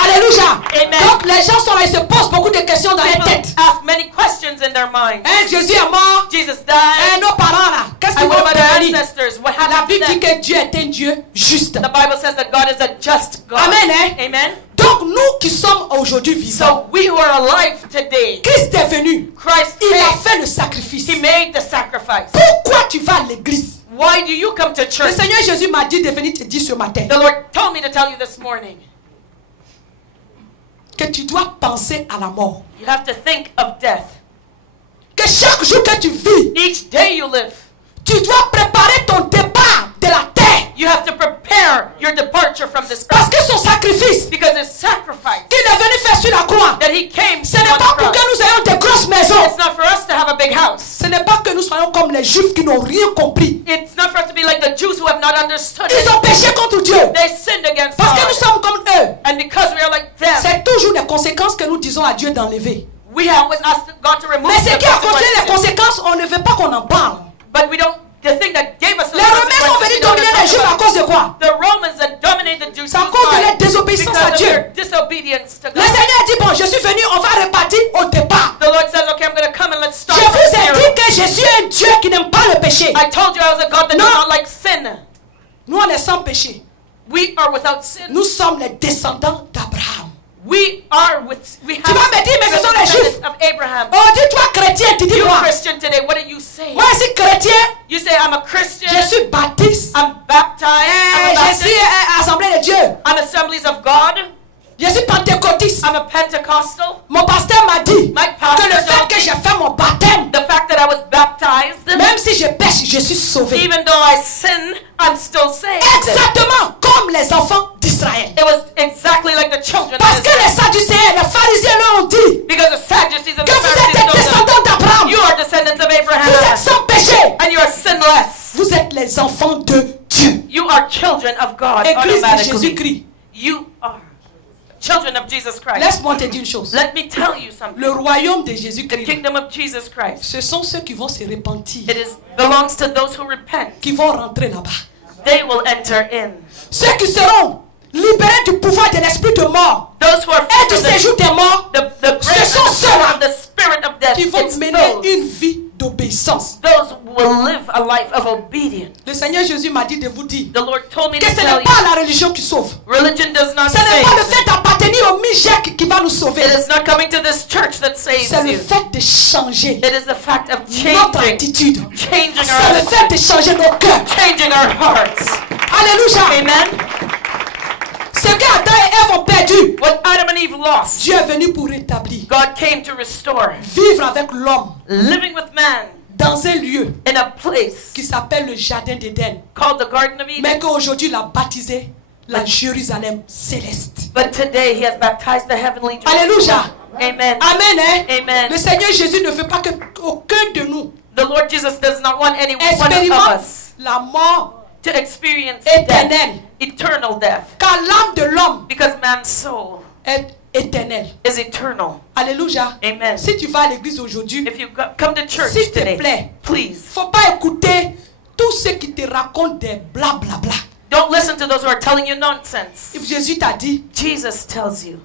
Alléluia. Amen. Donc les gens sont là, ils se posent beaucoup de questions dans leur People tête. ask many questions in their mind. Hein, Jésus est mort. Jesus died. Et nos parents là, qu'est-ce qu'ils And what vont about our devenir? ancestors? What La happened to Bible dit them? que Dieu est un Dieu juste. The Bible says that God is a just God. Amen, hein? Amen. Donc nous qui sommes aujourd'hui vivants, So we who are alive today, Christ est venu. Christ Il a came. fait le sacrifice. He made the sacrifice. Pourquoi tu vas à l'église? Why do you come to Le church? Seigneur Jésus m'a dit de venir te dire ce matin The Lord told me to tell you this morning. que tu dois penser à la mort. You have to think of death. Que chaque jour que tu vis, Each day you live, tu dois préparer ton départ de la terre. you have to prepare your departure from this Parce earth. que son sacrifice Because his sacrifice qu'il est venu faire sur la croix, that he came ce n'est on the pas pour cross. que nous ayons des grosses maisons. It's not for us to have a big house. Ce n'est pas que nous soyons comme les juifs qui n'ont rien compris. It's not for us to be like the Jews who have not understood Ils it. ont péché contre Dieu. They sinned against Parce que nous God. sommes comme eux. And because we are like them, C'est toujours des conséquences que nous disons à Dieu d'enlever. we always ask God to remove Mais ce the qui a conduit les consequences. conséquences, on ne veut pas qu'on en parle. But we don't. The thing that gave us the Les Romains sont venus consequences, we don't dominer les talk Juifs à about. cause de quoi? The Romans that dominated the Jews C'est à cause de leur désobéissance à because of Dieu. their disobedience to Le God. Seigneur dit, bon, je suis venu, on va repartir au départ. The Lord says, okay, I'm going to come and let's start Je from vous ai zero. dit que je suis un Dieu qui n'aime pas le péché. I told you I was a God that No. does not like sin. Nous, on est sans péché. We are without sin. Nous sommes les descendants d'Abraham. We are with. We Tu vas me dire, mais ce sont les descendants Juifs. of Abraham. Oh, dis-toi chrétien, tu dis You quoi? Christian today, what are you saying? Moi, je suis chrétien. You You say, I'm a Christian. Je suis baptiste. I'm baptized. I'm a Je Baptist. suis Assemblée de Dieu. I'm Assemblies of God. Je suis pentecôtiste. I'm a Pentecostal. Mon pasteur m'a dit My que pastor le fait told que me j'ai fait mon baptême, the fact that I was baptized, même si je pêche, je suis sauvé. even though I sin, I'm still saved. Exactement comme les enfants d'Israël. It was exactly like the children Parce of que les Israel. Sadducéens, les pharisiens leur ont dit Because the Sadducees and que the vous êtes des Pharisees told them, descendants d'Abraham. you are descendants of Vous êtes Abraham, sans péché. and you are sinless. Vous êtes les enfants de Dieu. You are children of God Église de automatically. Jésus-Christ. You are children of Jesus Christ. Laisse-moi te dire une chose. Let me tell you something. Le royaume de The Jésus-Christ, kingdom of Jesus Christ, ce sont ceux qui vont se repentir, it belongs to those who repent. qui vont rentrer là-bas. They will enter in. Ceux qui seront libérés du pouvoir de l'esprit de mort Those who are et free du from séjour des morts, the Ce grace sont and the ceux-là power of the spirit of death. qui vont It's mener une vie d'obéissance. those who will live a life of obedience. Le Seigneur Jésus m'a dit de vous dire The Lord told me que to ce tell n'est you, pas la religion qui sauve. religion does not Ce n'est save. pas le fait d'appartenir au MIGEC qui va nous sauver. It is not coming to this church that saves C'est le you. fait de changer It is the fact of notre changing, attitude. changing C'est le our fait de changer nos cœurs. changing our hearts. Alléluia. Amen. Ce que Adam et Ève ont perdu, What Adam and Eve lost, Dieu est venu pour rétablir. God came to restore. Vivre avec l'homme Living with man dans un lieu in a place qui s'appelle le Jardin d'Éden, called the Garden of Eden. mais qu'aujourd'hui il a baptisé la Jérusalem céleste. But today he has baptized the heavenly Alléluia. Amen. Amen. Hein? Amen. Le Seigneur Jésus ne veut pas que aucun de nous The Lord Jesus does not want any one of expérimente us la mort to experience death, éternelle, eternal death, car l'âme de l'homme because man's soul est éternelle. is eternal. Alléluia. Amen. Si tu vas à l'église aujourd'hui, If you come to church s'il te today, plaît, please faut pas écouter tous ceux qui te racontent des blablabla. don't listen to those who are telling you nonsense. If Jésus t'a dit, Jesus tells you,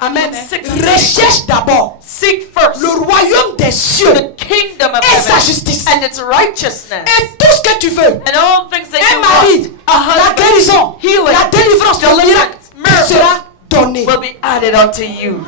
Amen. Seek- Recherche d'abord seek first le royaume des cieux the kingdom of et sa heaven justice. and its righteousness, Et tout ce que tu veux, and all things that un you mari, want, a la husband, guérison, healing, la délivrance, le miracle deliverance, te miracle sera donné. will be added unto you.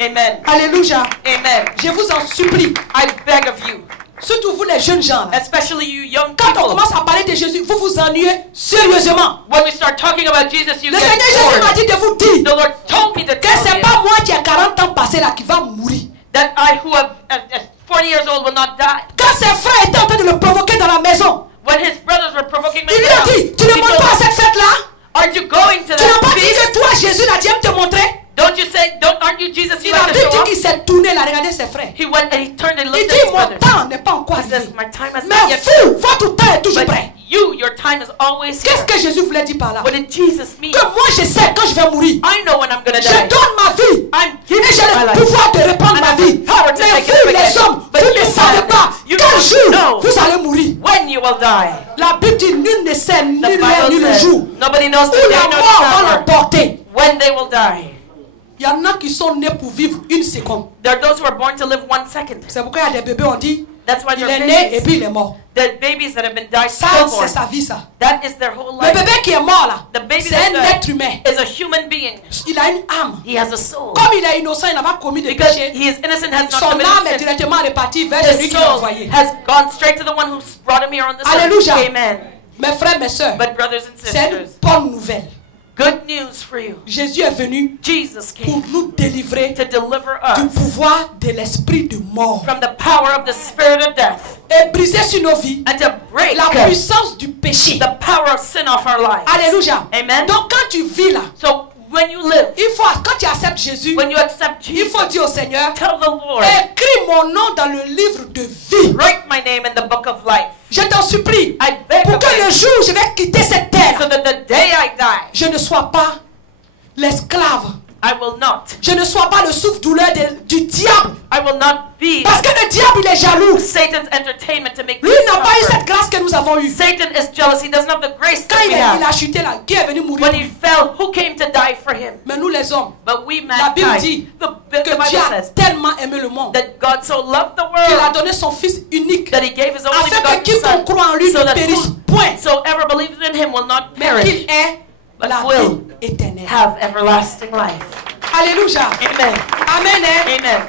Amen. Alléluia. Amen. Je vous en supplie, I beg of you, surtout vous les jeunes gens, là, especially you young quand on people, commence à parler de Jésus, vous vous ennuyez sérieusement. when we start talking about Jesus, you Le get Seigneur Jésus m'a bored. dit de vous dire The Lord told me to que tell c'est you pas moi qui ai 40 ans passé là qui va mourir. that I, who have at 40 years old, will not die. Quand ses frères étaient en train de le provoquer dans la maison, When his brothers were provoking me, il lui a dit, tu ne montes pas à cette fête-là? aren't you going to Tu n'as that pas dit feast? que toi, Jésus, là, Dieu te montrer? Don't you say, aren't you Jesus? Il You a like to dit show qu'il off? s'est tourné, il a regardé ses frères. He went and he turned and Il looked at dit, his mon brothers. temps n'est pas encore He arrivé. says, my time has not Mais yet vous, votre temps est toujours But prêt. you, your time is always Qu'est-ce here. que Jésus voulait dire par là? What did Jesus mean? Que moi, je sais quand je vais mourir. I know when I'm going to Je die. donne ma vie. I'm Et giving j'ai my le life. pouvoir de reprendre And ma I have vie. the power to Mais take it vous, up les again. hommes, But vous you ne savez man, pas you quel don't jour know vous allez mourir. when you will die. La Bible dit, nul ne sait ni The l'heure ni Bible le says, jour nobody knows où the day la nor mort va the hour l'emporter. when they will die. Il y en a qui sont nés pour vivre une seconde. There are those who are born to live 1 second. C'est pourquoi il y a des bébés, on dit, That's why il they're est né et babies. puis il est mort. The babies that have been died Ça, stillborn. c'est sa vie, ça. That is their whole Le life. bébé qui est mort là, The baby c'est un that être humain. died is a human being. Il a une âme. He has a soul. Comme il est innocent, il n'a pas commis de Because péché. he is innocent, has not Son committed âme est sin. directement répartie vers celui His qui l'a soul envoyé. has gone straight to the one who brought him here on this Alléluia. earth. Amen. Mes frères, mes soeurs, But brothers and c'est une sisters, bonne nouvelle. good news for you. Jésus est venu Jesus pour came nous délivrer to deliver du us pouvoir de l'esprit de mort from the power of the spirit of death et briser sur nos vies and to break la puissance du péché. the power of sin off our lives. Alléluia. Amen. Donc quand tu vis là, So when you live, il faut, quand tu acceptes Jésus, when you accept il Jesus, faut dire au Seigneur, tell the Lord, écris mon nom dans le livre de vie. write my name in the book of life. Je t'en supplie, I beg pour of que le you, jour où je vais quitter cette terre, so that the day I die, je ne sois pas l'esclave. I will not. Je ne sois pas le souffle-douleur du diable. I will not be Parce que le diable, il est jaloux. Satan's entertainment to make Lui me n'a pas eu suffer. cette grâce que nous avons eue. Satan is jealous. He doesn't have the grace Quand that we il have. a chuté là, qui est venu mourir? When he fell, who came to die for him? Mais nous les hommes, But we la Bible mankind. dit The que Bible Dieu a says tellement aimé le monde that God so loved the qu'il a world donné son Fils unique that he gave his only afin que begotten quiconque Son, croit en lui so ne that périsse point, whosoever believes in him will not mais perish, qu'il ait but la will vie éternelle. have everlasting life. Alléluia. Amen. Amen. Hein? Amen.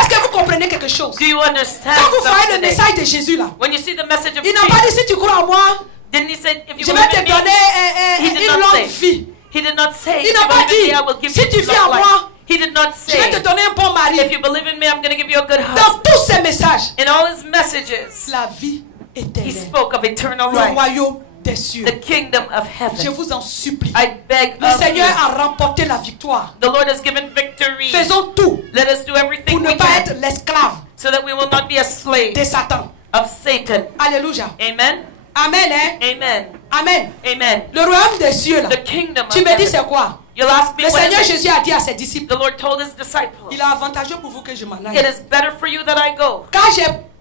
Est-ce que vous comprenez quelque chose? Do you understand Quand vous voyez le something? message de Jésus là, When you see the message of il n'a pas dit Jesus, si tu crois en moi, didn't he say, if you je vais believe te in me, donner He did une not longue say. vie. He did not say, Il if n'a you pas believe in me, dit, I will give si you tu long viens à life. moi, He did not je vais te say, donner un bon mari. if you believe in me, I'm going to give you a good Dans husband. tous ces messages, In all his messages, la vie he éternelle, spoke of eternal le life, royaume des cieux. the kingdom of Je heaven. vous en supplie. I beg Le of Seigneur you. a remporté la victoire. The Lord has given victory. Faisons tout Let us do pour everything ne we pas can être l'esclave so that we will not be a slave de Satan. of Satan. Alléluia. Amen. Amen, hein? Amen. Amen. Amen. Le royaume des cieux, là. The kingdom Tu of me dis heaven. c'est quoi? You'll ask me Le what Seigneur is it? Jésus a dit à ses disciples, The Lord told his disciples, il est avantageux pour vous que je m'en it aille. is better for you that I go, Quand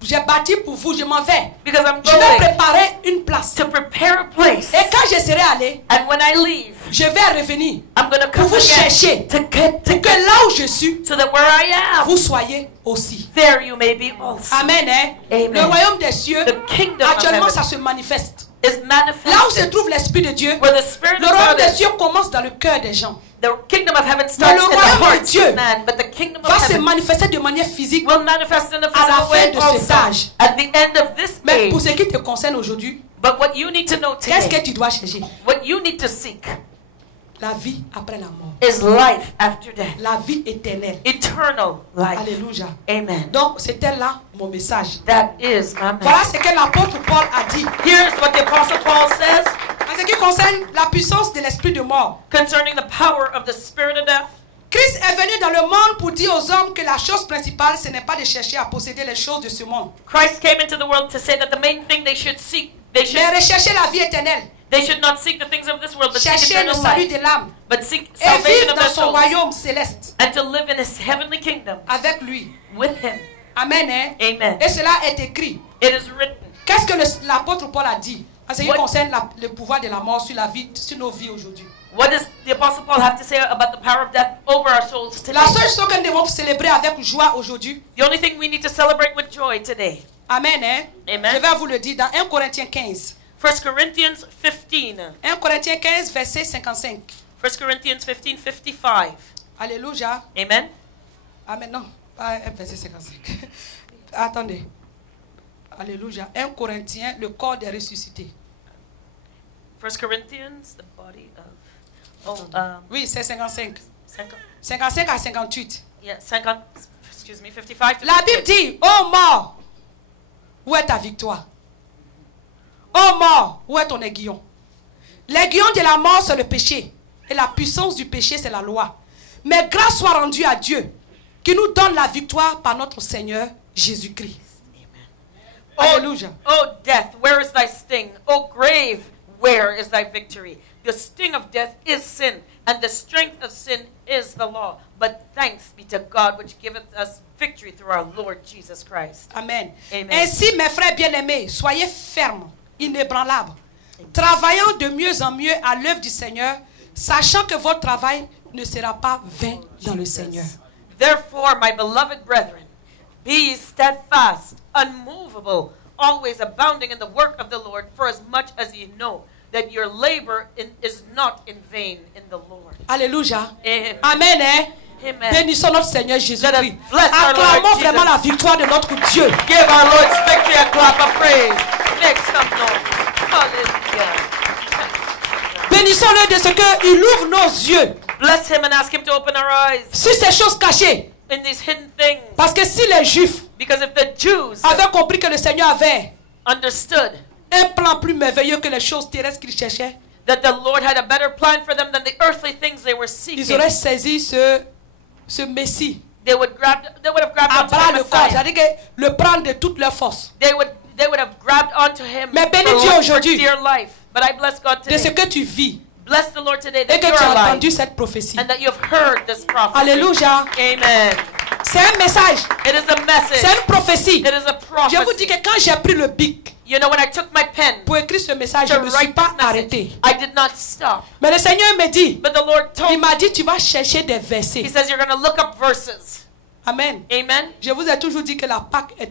j'ai bâti pour vous, je m'en vais. because I'm Je vais going préparer une place. to prepare a place. Et quand je serai allé, And when I leave, je vais revenir I'm going to pour come vous again chercher. to get Pour que là où je suis, so that where I am, vous soyez aussi. there you may be also. Amen, hein? Amen. Le royaume des cieux, The kingdom of actuellement, heaven ça se manifeste. is Là où se manifested trouve l'Esprit de Dieu, where the Spirit le of royaume God des is. cieux commence dans le cœur des gens. The kingdom of heaven starts le in the royaume de heart Dieu of man, but the kingdom of Va se heaven manifester de manière physique. will manifest in the à la physical fin way de cet also âge. at the end of this Mais pour age. ce qui te concerne aujourd'hui, But what you need to know qu'est-ce que today, tu dois chercher? what you need to seek, La vie après la mort. is life after death, La vie éternelle. eternal life. Alléluia. Amen. Donc, c'était là mon message. That is my Voilà message. ce que l'apôtre Paul a dit. Here's what the Apostle Paul says En ce qui concerne la puissance de l'esprit de mort. concerning the power of the spirit of death. Christ est venu dans le monde pour dire aux hommes que la chose principale, ce n'est pas de chercher à posséder les choses de ce monde, Christ came into the world to say that the main thing they should seek, mais rechercher la vie éternelle, they should not seek the things of this world, but seek chercher le eternal salut life, de l'âme but seek et salvation vivre of dans their son souls, royaume céleste and to live in his heavenly kingdom avec lui. with him. Amen. Hein? Amen. Et cela est écrit. It is written. Qu'est-ce que l'apôtre Paul a dit en ce qui What- concerne le pouvoir de la mort sur la vie, sur nos vies aujourd'hui? What does the Apostle Paul have to say about the power of death over our souls today? La seule chose que nous devons célébrer avec joie aujourd'hui, The only thing we need to celebrate with joy today. amen, hein? Amen. Je vais vous le dire dans 1 Corinthiens 15. 1 Corinthians 15. 1 Corinthiens 15, verset 55. 1 Corinthians 15, 55. Alléluia. Amen. Amen, non, pas verset 55. Attendez. Alléluia. 1 Corinthiens, le corps des ressuscités. 1 Corinthians, the body of... Oh, Oui, c'est 55. 50, 55 à 58. yeah, 50, excuse me, 55 to La Bible 58. dit, ô mort, où est ta victoire? Ô mort, où est ton aiguillon? L'aiguillon de la mort, c'est le péché. Et la puissance du péché, c'est la loi. Mais grâce soit rendue à Dieu, qui nous donne la victoire par notre Seigneur Jésus-Christ. Alléluia. Oh death, where is thy sting? Oh grave, where is thy victory? The sting of death is sin, and the strength of sin is the law. But thanks be to God which giveth us victory through our Lord Jesus Christ. Amen. Amen. Ainsi, mes frères bien-aimés, soyez fermes, inébranlables, travaillant de mieux en mieux à l'œuvre du Seigneur, sachant que votre travail ne sera pas vain dans le Seigneur. Therefore, my beloved brethren, be ye steadfast, unmovable, always abounding in the work of the Lord, for as much as ye know that your labor is not in vain in the Lord. Alléluia. Amen. Amen. Hein? Amen. Bénissons notre Seigneur Jésus-Christ. Let us bless our Lord Acclamons Jesus. vraiment la victoire de notre Dieu. Give our Lord's victory a clap of praise. Make some noise. Hallelujah. Bénissons-le de ce qu'il ouvre nos yeux Bless him and ask him to open our eyes sur ces choses cachées. in these hidden things. Parce que si les Juifs Because if the Jews avaient compris que le Seigneur avait understood un plan plus merveilleux que les choses terrestres qu'ils cherchaient, that the Lord had a better plan for them than the earthly things they were ils seeking, auraient saisi ce Messie they would have grabbed à onto bras the le corps, Messiah. c'est-à-dire que le prendre de toute leur force. They would have grabbed onto him Mais bénis for Dieu life, aujourd'hui. for dear life. But I bless God De ce today. que tu vis Bless the Lord today et that que you're tu as alive entendu cette prophétie. and that you have heard this prophecy. Alléluia. Amen. C'est un message, It is a message. c'est une prophétie. It is a Je vous dis prophecy. que quand j'ai pris le bic You know, when I took my pen pour écrire ce message, je to ne me suis write pas this message, arrêté. I did not stop. Mais le Seigneur me dit, But the Lord il told me, m'a dit, tu vas chercher des He versets. says you're going to look up verses. Amen. Amen. Je vous ai toujours dit que la Pâque est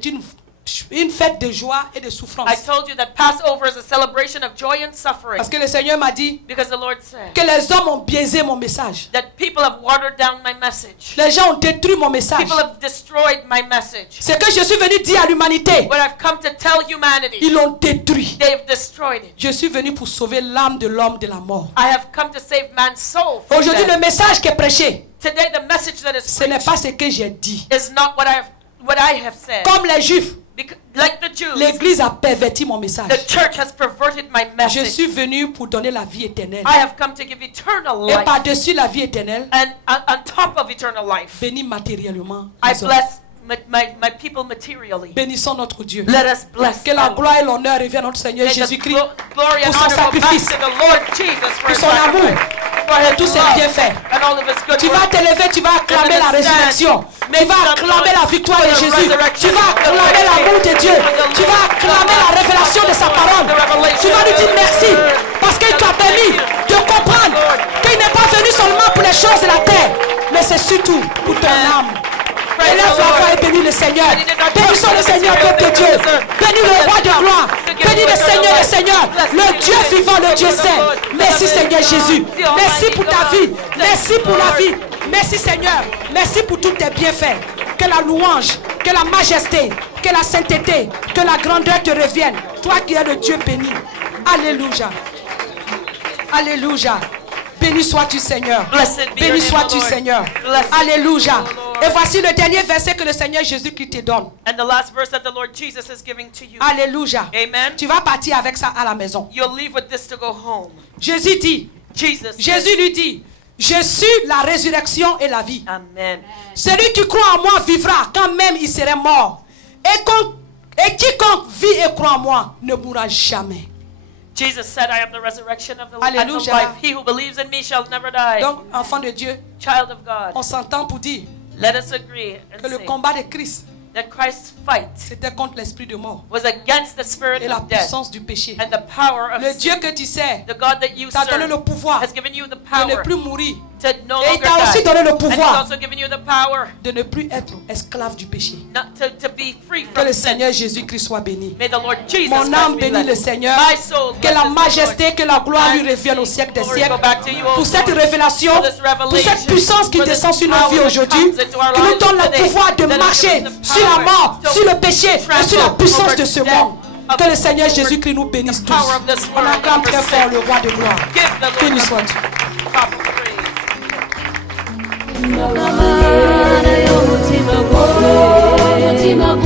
une fête de joie et de souffrance. I told you that Passover is a celebration of joy and suffering. Parce que le Seigneur m'a dit Because the Lord said que les hommes ont biaisé mon message. that people have watered down my message. Les gens ont détruit mon message. People have destroyed my message. Ce que je suis venu dire à l'humanité, What I've come to tell humanity, ils l'ont détruit. they've destroyed it. Je suis venu pour sauver l'âme de l'homme de la mort. I have come to save man's soul from Aujourd'hui, le death. message qui est prêché, Today, the message that is ce n'est preached pas ce que j'ai dit. is not what I have said. Comme les Juifs, Like the Jews, l'Église a perverti mon message. the church has perverted my Je message. suis venu pour donner la vie éternelle. I have come to give eternal Et life. par-dessus la vie éternelle, And on top of eternal life, bénis matériellement I les hommes. bless my people materially. Bénissons notre Dieu. Let us bless Que la them. gloire et l'honneur reviennent à notre Seigneur May the Jésus-Christ glory and pour son honor go back sacrifice, to the Lord Jesus for pour his son amour, sacrifice, for his tous ses love, bienfaits. and all of his good Tu vas works. t'élever, tu vas acclamer la résurrection. Tu vas acclamer la victoire de Jésus. Tu vas acclamer l'amour de Dieu. Tu vas acclamer la révélation de sa parole. Tu vas lui dire merci parce qu'il t'a permis de comprendre qu'il n'est pas venu seulement pour les choses de la terre, mais c'est surtout pour ton âme. Élève la voix et bénis le Seigneur. Bénissons le Seigneur, peuple de Dieu. Bénis le roi de gloire. Bénis le Seigneur, le Dieu vivant, le Dieu saint. Merci Seigneur Jésus. Merci pour ta vie. Merci pour la vie. Merci Seigneur. Merci pour tous tes bienfaits. Que la louange, que la majesté, que la sainteté, que la grandeur te revienne. Toi qui es le Dieu béni. Alléluia. Alléluia. Béni sois-tu Seigneur. Béni sois-tu Seigneur. Alléluia. Et voici le dernier verset que le Seigneur Jésus-Christ te donne. And the last verse that the Lord Jesus is giving to you. Alléluia. Amen. Tu vas partir avec ça à la maison. You'll leave with this to go home. Jésus dit, Jésus lui dit, je suis la résurrection et la vie. Amen. Celui qui croit en moi vivra quand même il serait mort. Et quiconque vit et croit en moi ne mourra jamais. Jesus said, I am the resurrection of the Alléluia. life. He who believes in me shall never die. Donc, enfant de Dieu, Child of God, on s'entend pour dire let us agree que le and say combat de Christ, that Christ's fight c'était contre l'esprit de mort was against the spirit et la of death puissance du péché. and the power of Le sin. Dieu que tu sais The God that you t'a donné serve le pouvoir has given you the de ne power plus mourir to no et il longer t'a aussi die. donné le And he's pouvoir also given you the power de ne plus être esclave du péché. not to be free Que from le sin. Seigneur Jésus-Christ soit béni. May the Lord Jesus Mon Christ âme be bénit le blessed. Seigneur. My soul Que la blesses the majesté, Lord. que la gloire lui revienne au siècle des siècles. Pour cette révélation, pour cette puissance qui descend sur nos vies aujourd'hui, qui nous donne le pouvoir de marcher sur la mort, sur le péché et sur la puissance de ce monde. Que le Seigneur Jésus-Christ nous bénisse tous. On acclame très fort le roi de gloire. Béni sois-tu. Mutima